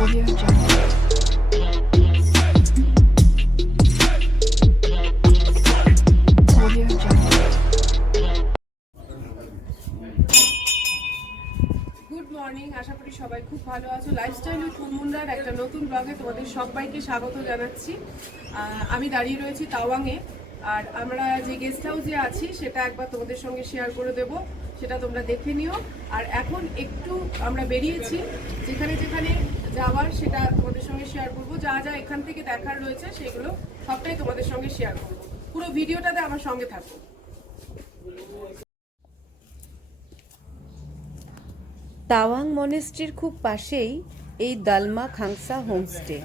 Audio Jungle. Audio Jungle. Good morning, আশা করি সবাই খুব ভালো আছো। লাইফস্টাইল উইথ মুনমুনরার একটা নতুন ব্লগে তোমাদের সবাইকে স্বাগত জানাচ্ছি। আমি দাঁড়িয়ে রয়েছি তাওয়াংয়ে, আর আমরা যে গেস্ট হাউসে আছি সেটা একবার তোমাদের সঙ্গে শেয়ার করে দেব, সেটা তোমরা দেখে নিও। আর এখন একটু আমরা বেরিয়েছি, যেখানে যেখানে যাওয়ার সেটা তোমাদের সঙ্গে শেয়ার করবো। যা যা এখান থেকে দেখার রয়েছে সেগুলো সবটাই তোমাদের সঙ্গে শেয়ার করবো। পুরো ভিডিওটাতে আমার সঙ্গে থাকো। তাওয়াং মনেস্ট্রির খুব পাশেই এই দালমা খাংসা হোমস্টে।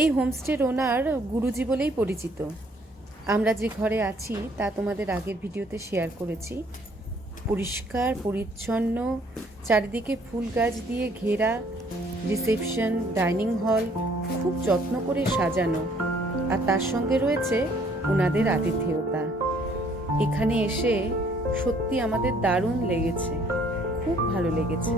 এই হোমস্টের ওনার গুরুজি বলেই পরিচিত। আমরা যে ঘরে আছি তা তোমাদের আগের ভিডিওতে শেয়ার করেছি। পরিষ্কার পরিচ্ছন্ন, চারিদিকে ফুল গাছ দিয়ে ঘেরা, রিসেপশন, ডাইনিং হল খুব যত্ন করে সাজানো, আর তার সঙ্গে রয়েছে ওনাদের আতিথেয়তা। এখানে এসে সত্যি আমাদের দারুণ লেগেছে, খুব ভালো লেগেছে।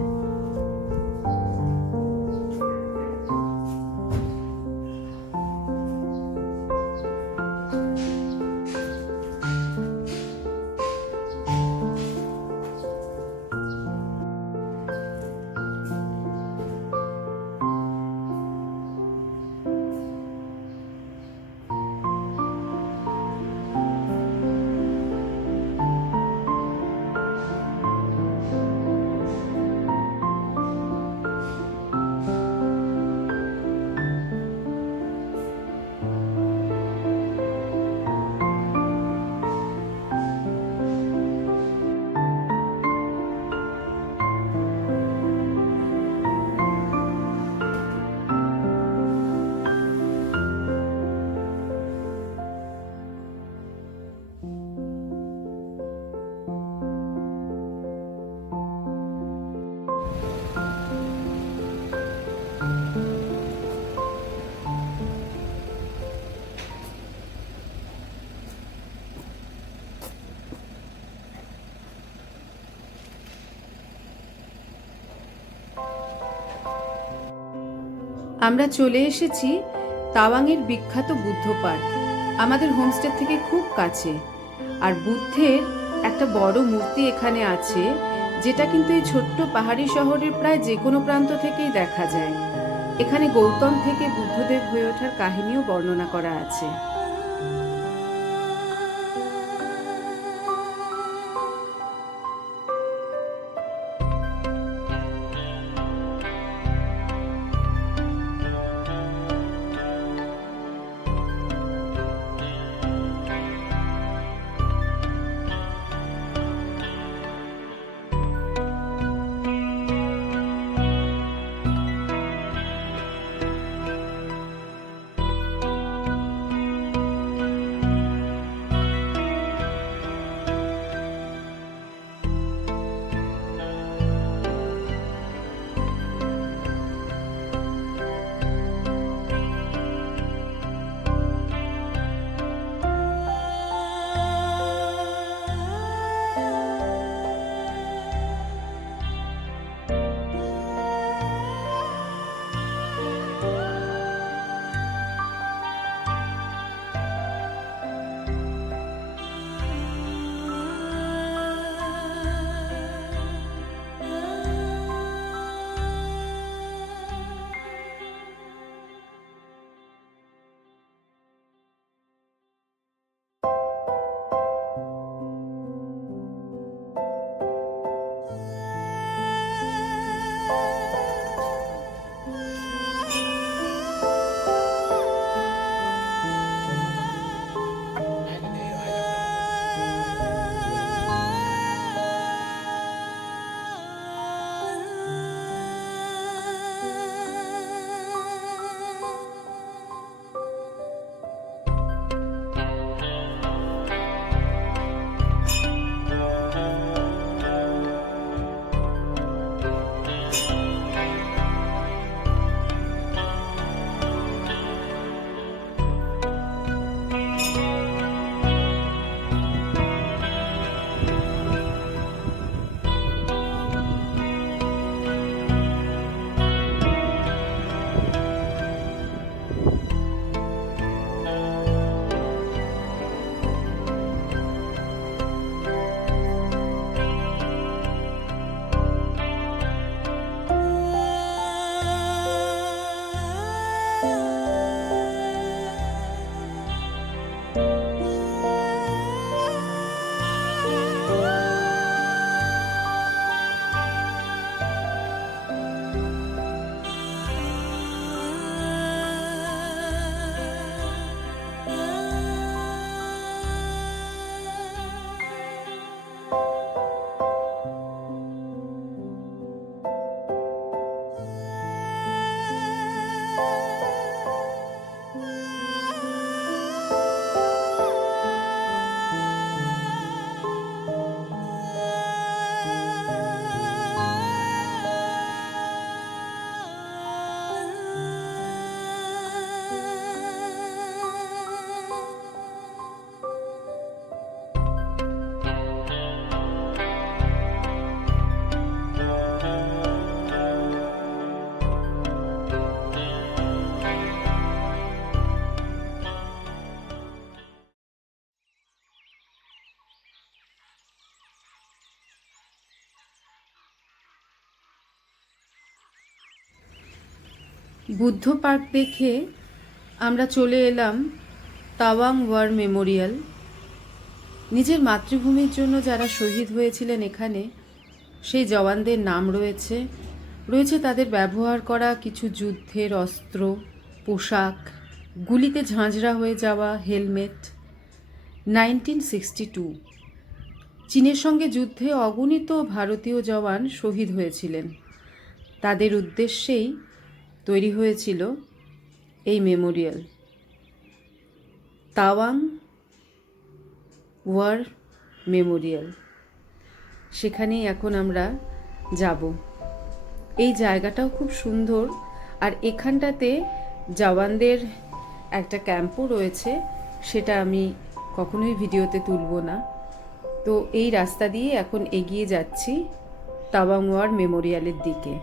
আমরা চলে এসেছি তাওয়াংয়ের বিখ্যাত বুদ্ধ পার্ক, আমাদের হোমস্টে থেকে খুব কাছে। আর বুদ্ধের একটা বড় মূর্তি এখানে আছে, যেটা কিন্তু এই ছোট্ট পাহাড়ি শহরের প্রায় যে কোনো প্রান্ত থেকেই দেখা যায়। এখানে গৌতম থেকে বুদ্ধদেব হয়ে ওঠার কাহিনীও বর্ণনা করা আছে। বুদ্ধ পার্ক দেখে আমরা চলে এলাম তাওয়াং ওয়ার মেমোরিয়াল। নিজের মাতৃভূমির জন্য যারা শহীদ হয়েছিলেন এখানে সেই জওয়ানদের নাম রয়েছে, রয়েছে তাদের ব্যবহার করা কিছু যুদ্ধের অস্ত্র, পোশাক, গুলিতে ঝাঁঝরা হয়ে যাওয়া হেলমেট। 1962 চীনের সঙ্গে যুদ্ধে অগণিত ভারতীয় জওয়ান শহীদ হয়েছিলেন। তাদের উদ্দেশ্যেই তৈরি হয়েছিল এই মেমোরিয়াল, তাওয়াং ওয়ার মেমোরিয়াল। সেখানেই এখন আমরা যাব। এই জায়গাটাও খুব সুন্দর, আর এখানটাতে জওয়ানদের একটা ক্যাম্পও রয়েছে, সেটা আমি কখনোই ভিডিওতে তুলব না। তো এই রাস্তা দিয়ে এখন এগিয়ে যাচ্ছি তাওয়াং ওয়ার মেমোরিয়ালের দিকে।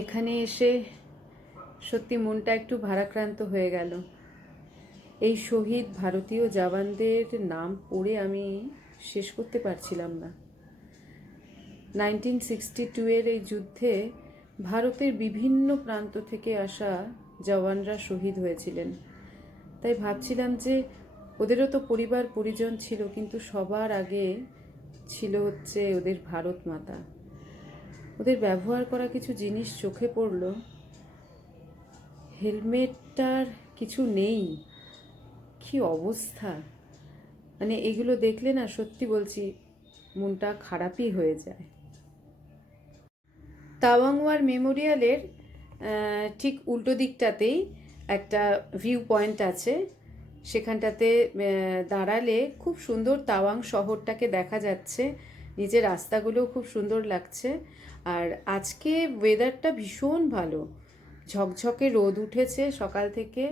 এখানে এসে সত্যি মনটা একটু ভারাক্রান্ত হয়ে গেল। এই শহীদ ভারতীয় জওয়ানদের নাম পড়ে আমি শেষ করতে পারছিলাম না। 1962 এই যুদ্ধে ভারতের বিভিন্ন প্রান্ত থেকে আসা জওয়ানরা শহীদ হয়েছিলেন। তাই ভাবছিলাম যে ওদেরও তো পরিবার পরিজন ছিল, কিন্তু সবার আগে ছিল হচ্ছে ওদের ভারত মাতা। ওদের ব্যবহার করা কিছু জিনিস চোখে পড়ল। হেলমেটটার কিছু নেই, কি অবস্থা! মানে এগুলো দেখলে না, সত্যি বলছি, মনটা খারাপই হয়ে যায়। তাওয়াং ওয়ার মেমোরিয়ালের ঠিক উল্টো দিকটাতেই একটা ভিউ পয়েন্ট আছে, সেখানটাতে দাঁড়ালে খুব সুন্দর তাওয়াং শহরটাকে দেখা যাচ্ছে, নিচে রাস্তাগুলোও খুব সুন্দর লাগছে। আর আজকে ওয়েদারটা ভীষণ ভালো, ঝকঝকে রোদ উঠেছে সকাল থেকে।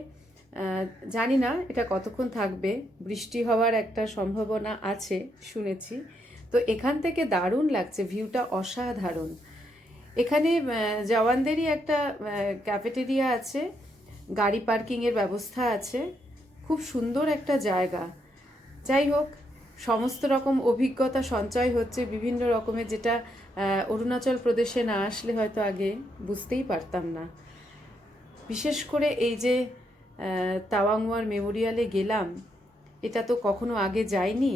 জানি না এটা কতক্ষণ থাকবে, বৃষ্টি হওয়ার একটা সম্ভাবনা আছে শুনেছি। তো এখান থেকে দারুণ লাগছে, ভিউটা অসাধারণ। এখানে জওয়ানদেরই একটা ক্যাফেটেরিয়া আছে, গাড়ি পার্কিংয়ের ব্যবস্থা আছে, খুব সুন্দর একটা জায়গা। যাই হোক, সমস্ত রকম অভিজ্ঞতা সঞ্চয় হচ্ছে বিভিন্ন রকমের, যেটা অরুণাচল প্রদেশে না আসলে হয়তো আগে বুঝতেই পারতাম না। বিশেষ করে এই যে তাওয়াংওয়ার মেমোরিয়ালে গেলাম, এটা তো কখনো আগে যাইনি।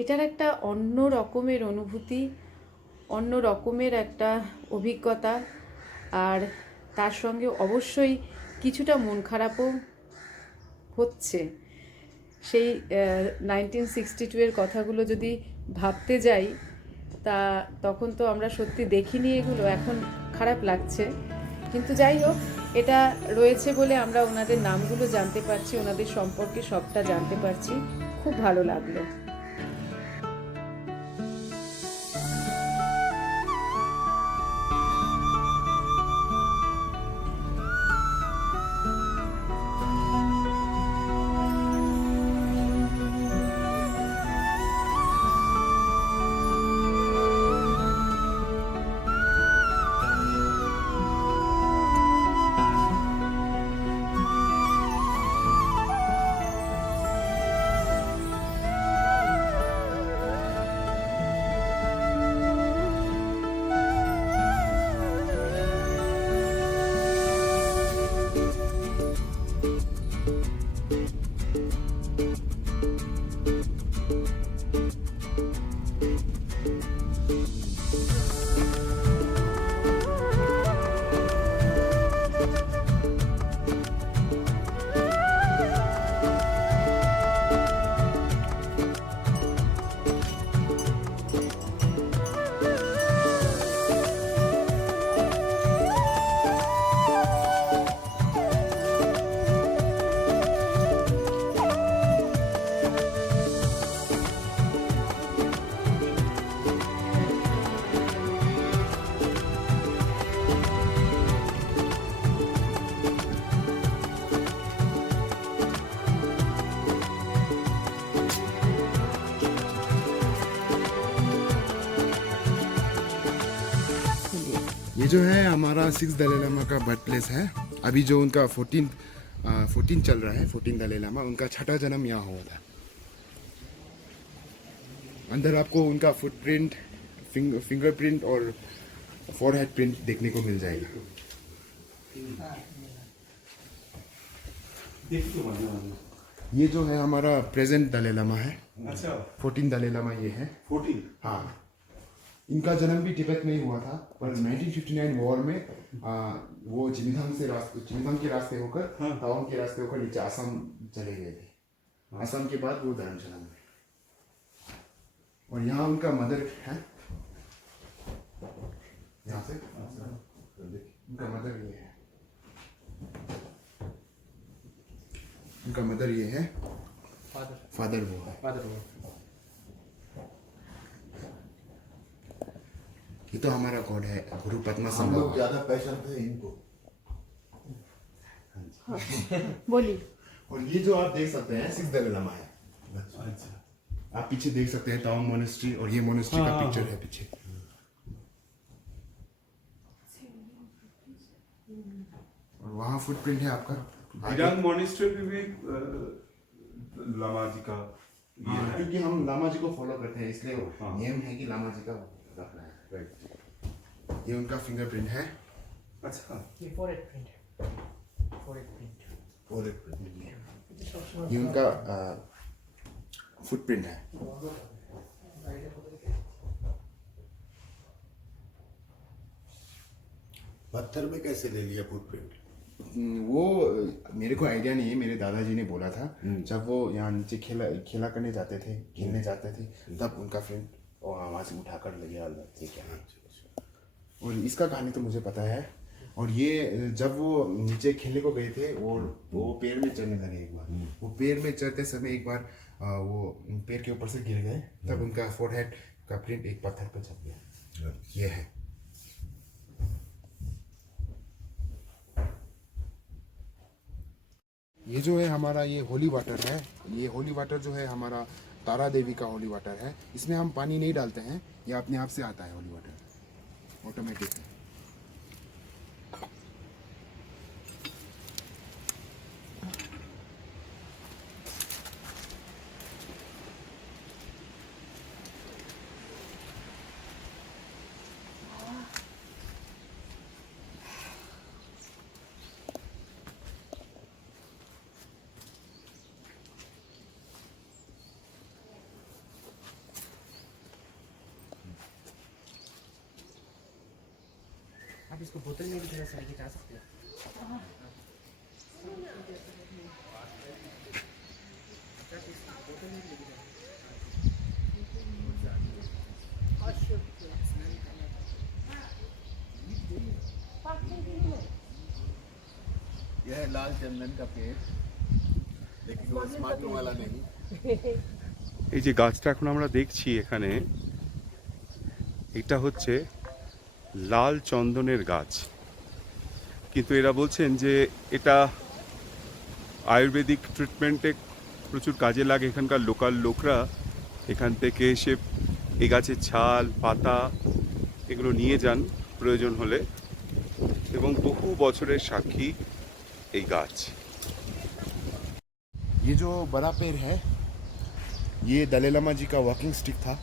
এটার একটা অন্য রকমের অনুভূতি, অন্য রকমের একটা অভিজ্ঞতা। আর তার সঙ্গে অবশ্যই কিছুটা মন খারাপও হচ্ছে। সেই 1962 এর কথাগুলো যদি ভাবতে যাই, তখন তো আমরা সত্যি দেখিনি এগুলো, এখন খারাপ লাগছে। কিন্তু যাই হোক, এটা রয়েছে বলে আমরা ওনাদের নামগুলো জানতে পারছি, ওনাদের সম্পর্কে সবটা জানতে পারছি, খুব ভালো লাগলো। ये जो है हमारा 6 दलाई लामा का बर्थ प्लेस है। अभी जो उनका 14 चल रहा है, 14 दलाई लामा, उनका छठा जन्म यहाँ हुआ था। अंदर आपको उनका फुटप्रिंट, फिंगरप्रिंट और फॉरहेड प्रिंट देखने को मिल जाएगा। ये जो है हमारा प्रेजेंट दलाई लामा है। अच्छा 14 दलाई लामा ये है। 14 हाँ, इनका जन्म भी तिब्बत में ही हुआ था, पर 1959 वॉर में वो चिमिथांग के रास्ते होकर, तवांग के रास्ते होकर नीचे असम चले गए थे। असम के बाद वो धर्मशाला में, और यहाँ उनका मदर है, यहाँ से उनका मदर ये है, उनका मदर ये है, फादर वो है। ये तो हमारा गॉड है, गुरु पद्मा हम लोग संभव। ज्यादा पैशन थे इनको। বলি, और ये जो आप देख सकते हैं 6 दलाई लामा है। अच्छा आप पीछे देख सकते हैं तावांग मोनेस्ट्री, और ये मोनेस्ट्री का पिक्चर है पीछे। और वहाँ फुटप्रिंट है आपका। दिरांग मॉनेस्ट्री में भी लामा जी का ये है। क्योंकि हम लामा जी को फॉलो करते हैं, इसलिए हाँ। नियम है कि लामा जी का रखना है। ये उनका फिंगरप्रिंट है। अच्छा ये फॉरहेड प्रिंट है, फॉरहेड प्रिंट। और एक ये उनका फुटप्रिंट है। पत्थर में कैसे ले लिया फुटप्रिंट? वो मेरे को आइडिया नहीं है, मेरे दादाजी ने बोला था जब वो यहाँ नीचे खेला करने जाते थे, खेलने जाते थे, तब उनका फ्रेंड वहाँ से उठाकर ले गया थे क्या। और इसका कहानी तो मुझे पता है, और ये जब वो नीचे खेलने को गए थे और वो पेड़ में चढ़ने लगे एक बार, वो पेड़ में चढ़ते समय एक बार वो पेड़ के ऊपर से गिर गए, तब उनका फोरहेड का प्रिंट एक पत्थर पर छप गया। ये है। ये जो है हमारा ये होली वाटर है। ये होली वाटर जो है हमारा तारा देवी का होली वाटर है। इसमें हम पानी नहीं डालते हैं, ये अपने आप से आता है होली वाटर, ऑटोमेटिक है। आप इसको बोतल में भी थोड़ा सा लेके जा सकते हो। यह है लाल चंदन का पेड़, लेकिन वो स्मार्ट वाला नहीं। এই যে গাছটা এখন আমরা দেখছি এখানে, এটা হচ্ছে লাল চন্দনের গাছ, কিন্তু এরা বলছেন যে এটা আয়ুর্বেদিক ট্রিটমেন্টে প্রচুর কাজে লাগে। এখানকার লোকাল লোকরা এখান থেকে এসে এই গাছের ছাল পাতা এগুলো নিয়ে যান প্রয়োজন হলে, এবং বহু বছরের সাক্ষী এই গাছ। ये जो बड़ा पेड़ है, ये दलाई लामा जी का वॉकिंग स्टिक था।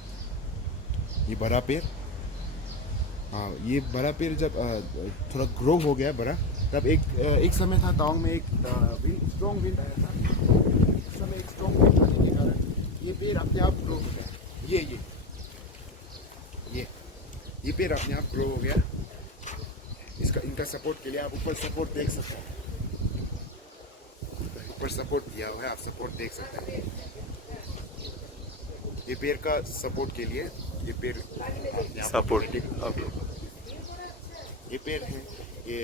ये बड़ा पेड़, हाँ, ये बड़ा पेड़ जब थोड़ा ग्रो हो गया बड़ा, तब एक समय था तावांग में एक स्ट्रॉन्ग विंड आया था। उस समय एक स्ट्रॉन्ग विंड आने के कारण ये पेड़ अपने आप ग्रो हो गया। ये पेड़ अपने आप ग्रो हो गया। इनका सपोर्ट के लिए आप ऊपर सपोर्ट देख सकते हैं, ऊपर सपोर्ट दिया हुआ है, आप सपोर्ट देख सकते हैं। ये पेड़ का सपोर्ट के लिए ये पेड़ सपोर्ट, ये पेड़ है, ये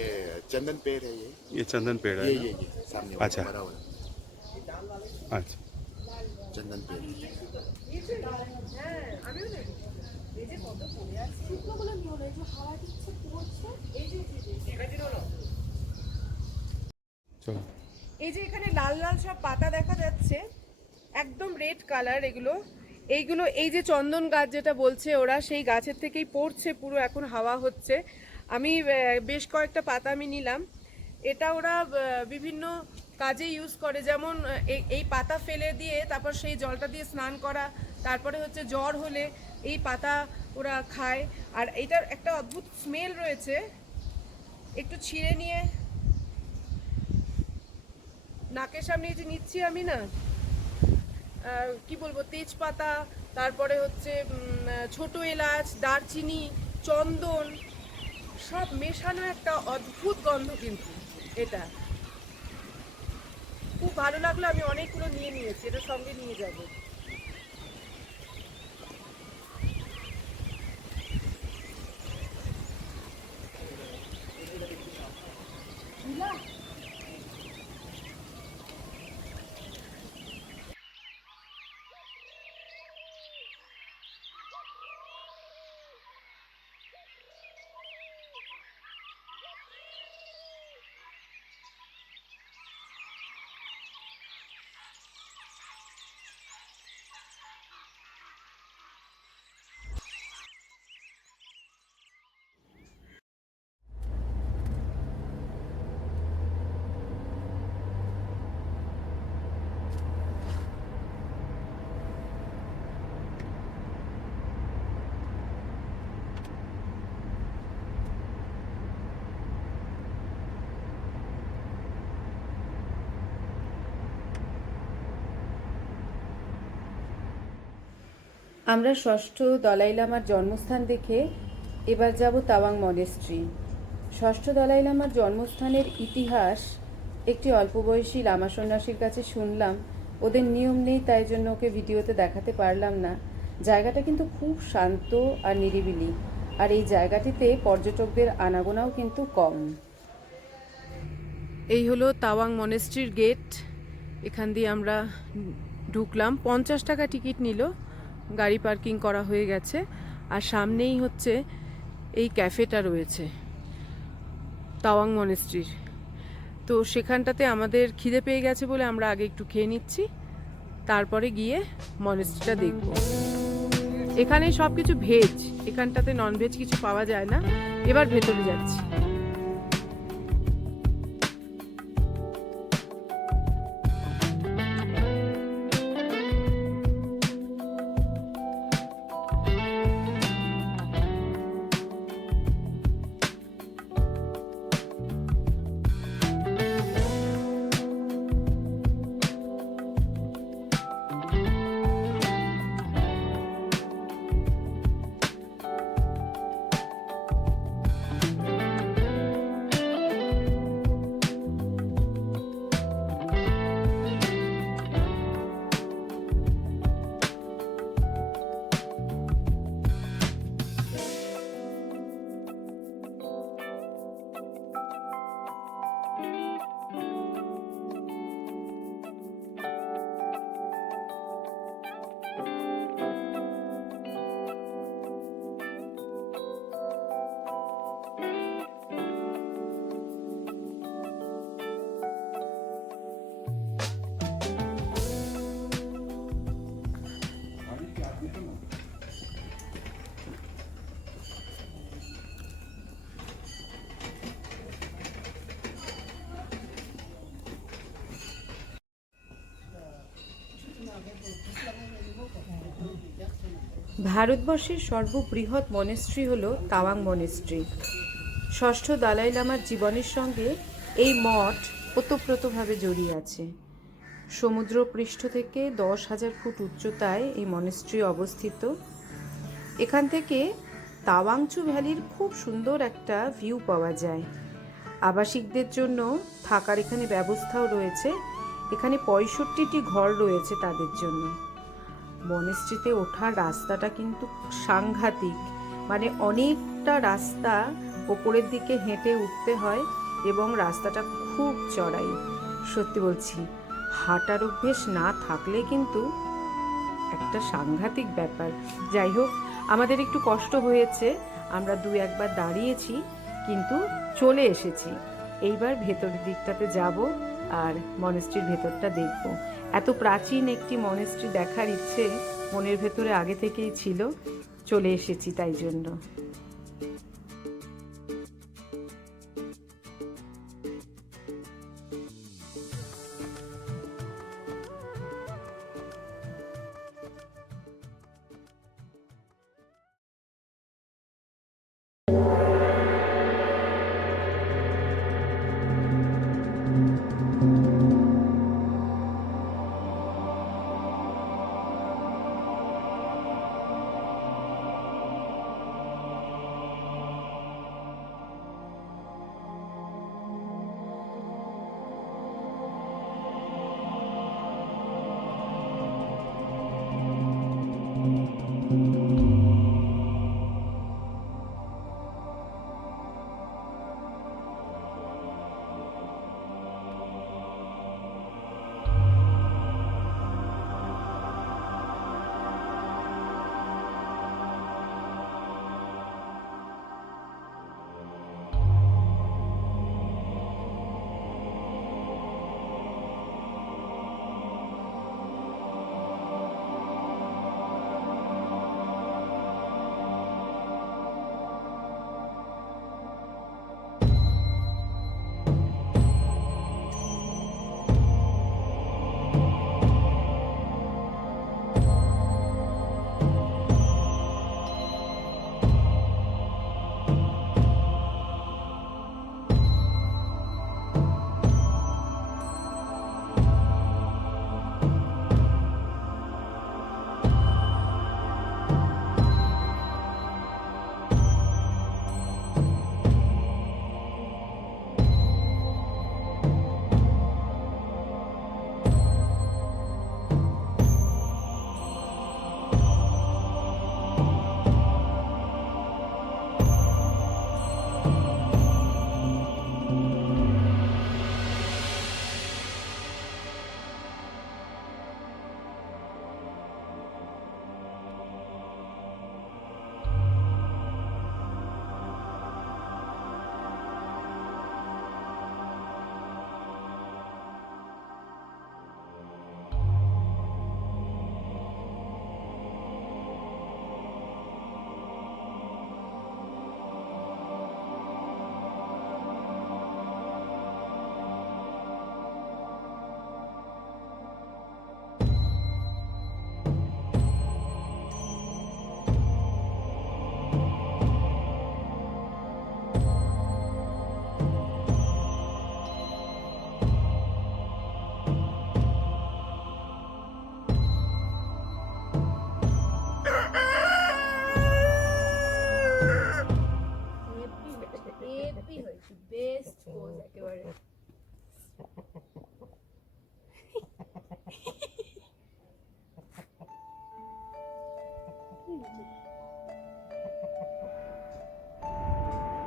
चंदन पेड़ है। ये चंदन पेड़ है। ये सामने वाला अच्छा। बड़ा वाला আচ্ছা, चंदन पेड़। চলো। এই যে এখানে লাল লাল সব পাতা দেখা যাচ্ছে, একদম রেড কালার এগুলো। এইগুলো এই যে চন্দন গাছ যেটা বলছে ওরা, সেই গাছের থেকেই পড়ছে পুরো, এখন হাওয়া হচ্ছে। আমি বেশ কয়েকটা পাতা আমি নিলাম। এটা ওরা বিভিন্ন কাজে ইউজ করে, যেমন এই পাতা ফেলে দিয়ে তারপর সেই জলটা দিয়ে স্নান করা, তারপরে হচ্ছে জ্বর হলে এই পাতা ওরা খায়। আর এটার একটা অদ্ভুত স্মেল রয়েছে, একটু ছিঁড়ে নিয়ে নাকের সামনে যে নিচ্ছি আমি না, কি বলবো, তেজপাতা, তারপরে হচ্ছে ছোট এলাচ, দারচিনি, চন্দন সব মেশানো একটা অদ্ভুত গন্ধ, কিন্তু এটা খুব ভালো লাগলো। আমি অনেকগুলো নিয়ে নিয়েছি, এটা সঙ্গে নিয়ে যাবো। আমরা ষষ্ঠ দলাই লামার জন্মস্থান দেখে এবার যাব তাওয়াং মনেস্ট্রি। ষষ্ঠ দলাই লামার জন্মস্থানের ইতিহাস একটি অল্প বয়সী লামা সন্ন্যাসীর কাছে শুনলাম। ওদের নিয়ম নেই, তাই জন্য ওকে ভিডিওতে দেখাতে পারলাম না। জায়গাটা কিন্তু খুব শান্ত আর নিরিবিলি, আর এই জায়গাটিতে পর্যটকদের আনাগোনাও কিন্তু কম। এই হলো তাওয়াং মনেস্ট্রির গেট। এখান দিয়ে আমরা ঢুকলাম, 50 টাকা টিকিট নিল, গাড়ি পার্কিং করা হয়ে গেছে। আর সামনেই হচ্ছে এই ক্যাফেটা রয়েছে তাওয়াং মনেস্ট্রির। তো সেখানটাতে আমাদের খিদে পেয়ে গেছে বলে আমরা আগে একটু খেয়ে নিচ্ছি, তারপরে গিয়ে মনেস্ট্রিটা দেখব। এখানে সব কিছু ভেজ, এখানটাতে ননভেজ কিছু পাওয়া যায় না। এবার ভেতরে যাচ্ছি। ভারতবর্ষের সর্ববৃহৎ মনেস্ট্রি হল তাওয়াং মনেস্ট্রি। ষষ্ঠ দালাই লামার জীবনের সঙ্গে এই মঠ ওতপ্রোতভাবে জড়িয়ে আছে। সমুদ্রপৃষ্ঠ থেকে 10,000 ফুট উচ্চতায় এই মনেস্ট্রি অবস্থিত। এখান থেকে তাওয়াংচু ভ্যালির খুব সুন্দর একটা ভিউ পাওয়া যায়। আবাসিকদের জন্য থাকার এখানে ব্যবস্থাও রয়েছে। এখানে 65টি ঘর রয়েছে তাদের জন্য। মনেস্ট্রিতে ওঠার রাস্তাটা কিন্তু সাংঘাতিক, মানে অনেকটা রাস্তা ওপরের দিকে হেঁটে উঠতে হয় এবং রাস্তাটা খুব চড়াই। সত্যি বলছি, হাঁটার অভ্যেস না থাকলে কিন্তু একটা সাংঘাতিক ব্যাপার। যাই হোক, আমাদের একটু কষ্ট হয়েছে, আমরা 2-1 বার দাঁড়িয়েছি, কিন্তু চলে এসেছি। এইবার ভেতরের দিকটাতে যাব আর মনেস্ট্রির ভেতরটা দেখব। এত প্রাচীন একটি মনেস্ট্রি দেখার ইচ্ছে মনের ভেতরে আগে থেকেই ছিল, চলে এসেছি তাই জন্য।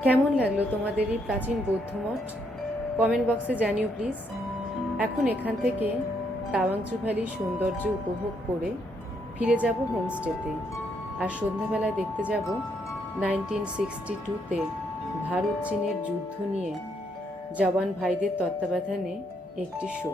কেমন লাগলো তোমাদের এই প্রাচীন বৌদ্ধ মঠ? কমেন্ট বক্সে জানিও প্লিজ। এখন এখান থেকে তাওয়াংচু ভ্যালির সৌন্দর্য উপভোগ করে ফিরে যাব হোমস্টেতে, আর সন্ধ্যাবেলায় দেখতে যাব 1962-তে ভারত চীনের যুদ্ধ নিয়ে জওয়ান ভাইদের তত্ত্বাবধানে একটি শো।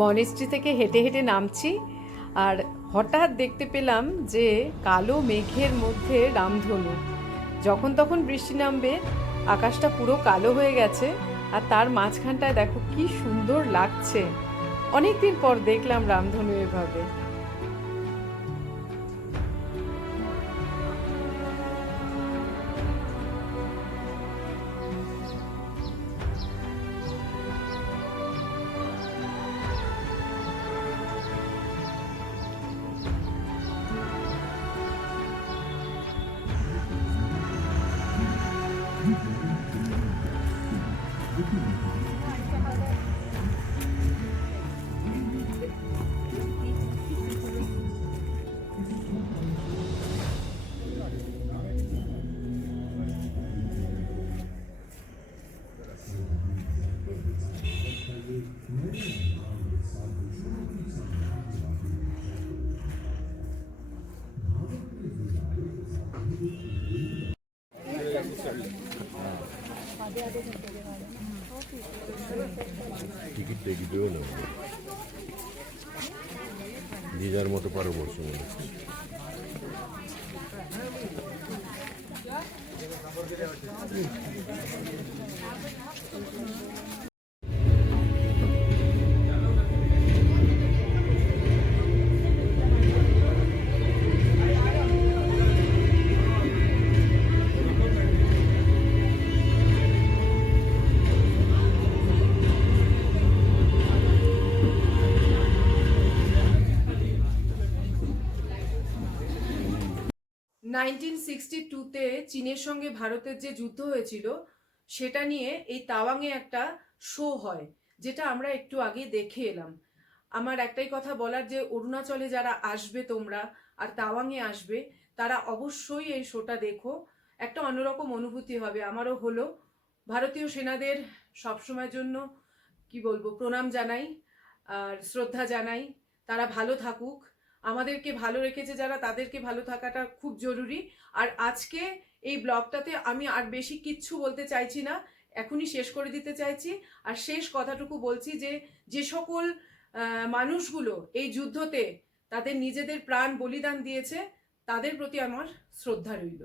মনেস্ট্রি থেকে হেঁটে হেঁটে নামছি, আর হঠাৎ দেখতে পেলাম যে কালো মেঘের মধ্যে রামধনু। যখন তখন বৃষ্টি নামবে, আকাশটা পুরো কালো হয়ে গেছে, আর তার মাঝখানটায় দেখো কি সুন্দর লাগছে। অনেকদিন পর দেখলাম রামধনু এভাবে। টিকিট দেখিবেও না, যে যার মতো পারো বলছো মনে হচ্ছে। নাইনটিন 1962-তে চীনের সঙ্গে ভারতের যে যুদ্ধ হয়েছিল সেটা নিয়ে এই তাওয়াংয়ে একটা শো হয়, যেটা আমরা একটু আগে দেখে এলাম। আমার একটাই কথা বলার, যে অরুণাচলে যারা আসবে তোমরা আর তাওয়াংয়ে আসবে, তারা অবশ্যই এই শোটা দেখো। একটা অন্যরকম অনুভূতি হবে। আমারও হলো। ভারতীয় সেনাদের সবসময়ের জন্য কি বলবো, প্রণাম জানাই আর শ্রদ্ধা জানাই। তারা ভালো থাকুক। আমাদেরকে ভালো রেখেছে যারা, তাদেরকে ভালো থাকাটা খুব জরুরি। আর আজকে এই ব্লগটাতে আমি আর বেশি কিচ্ছু বলতে চাইছি না, এখনই শেষ করে দিতে চাইছি। আর শেষ কথাটুকু বলছি যে যে সকল মানুষগুলো এই যুদ্ধতে তাদের নিজেদের প্রাণ বলিদান দিয়েছে, তাদের প্রতি আমার শ্রদ্ধা রইল।